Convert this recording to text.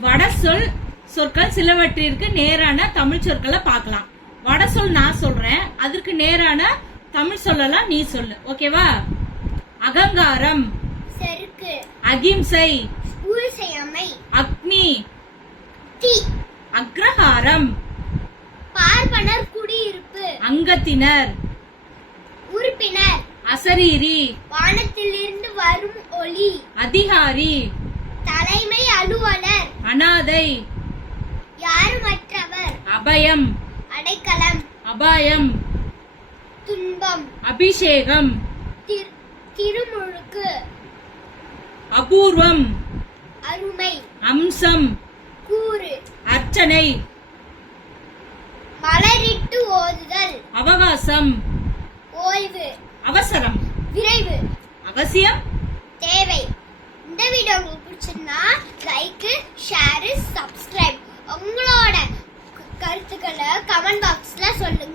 வட சொல் சொற்கள் சிலவற்றிற்கு நேரான தமிழ் சொற்களை பார்க்கலாம். வட சொல் நான் சொல்றேன் அதற்கு நேரான தமிழ் சொல்லலாம் நீ சொல்லு. ஓகேவா அகங்காரம். செருக்கு. அகிம்சை. ஊழ்செயமை அக்னி. தீ. அக்ரஹாரம். பார்ப்பனர் குடியிருப்பு. அங்கத்தினர். உறுப்பினர். அசரீரி. வானத்திலிருந்து வரும் ஒளி. அதிகாரி. தலைமை அலுவலர் அனாதை. யாருமற்றவர் அபயம். அடைக்கலம். அபாயம். துன்பம். அபிஷேகம். திரு- திருமுழுக்கு. அபூர்வம். அருமை. அம்சம். கூறு. அர்ச்சனை. மலரிட்டு ஓதுதல். அவகாசம். ஓய்வு. அவசரம். விரைவு. அவசியம். சப்ஸ்கிரைப் உங்களோட கருத்துக்களை கமெண்ட் பாக்ஸ்ல சொல்லுங்க.